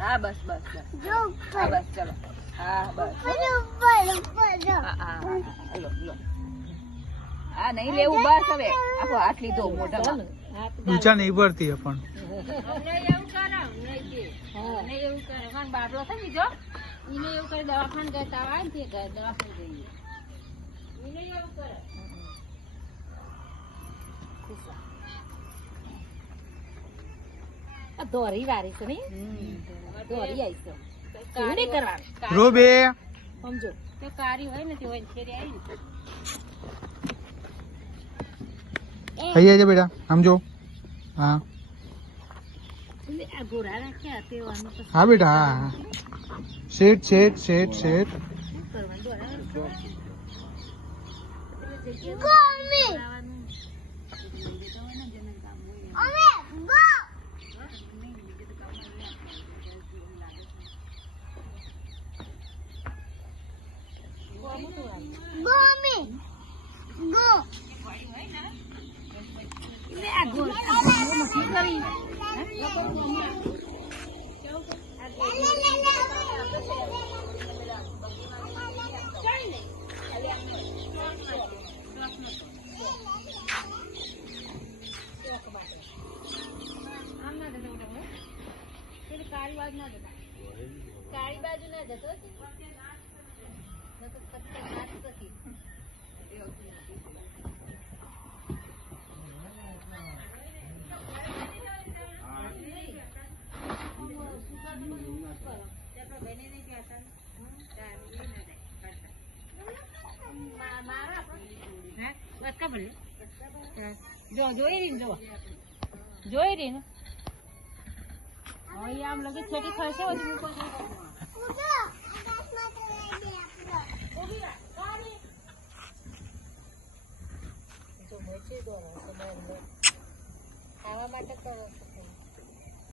હા બસ બસ બસ હા બસ ચલો હા બસ હા નહીં લેવું બસ હવે આખો હાથ લીધો મોઢામાં ઊંચા નહીં ભરતી પણ એવું કરે બાબલો છે બીજો એને એવું કરે દવાખાને જતા આવે ને તે દવાખાને જઈએ એને એવું કરે દોરી વારી છે નહીં દોરી આવી છે કેવું નહીં કરવાનું રોબે સમજો તે કારી હોય ને તે હોય છેરી આવી અહીંયા છે બેટા સમજો હા આ ગોરા રાખ્યા તેવાનું તો હા બેટા હા શેઠ શેઠ શેઠ શેઠ કરવાનું દોરા કાળી બાજુ ના જતો જોઈ રહી જો જોઈ રહી ને આમ લગે છેટી થશે ખાવા માટે કરો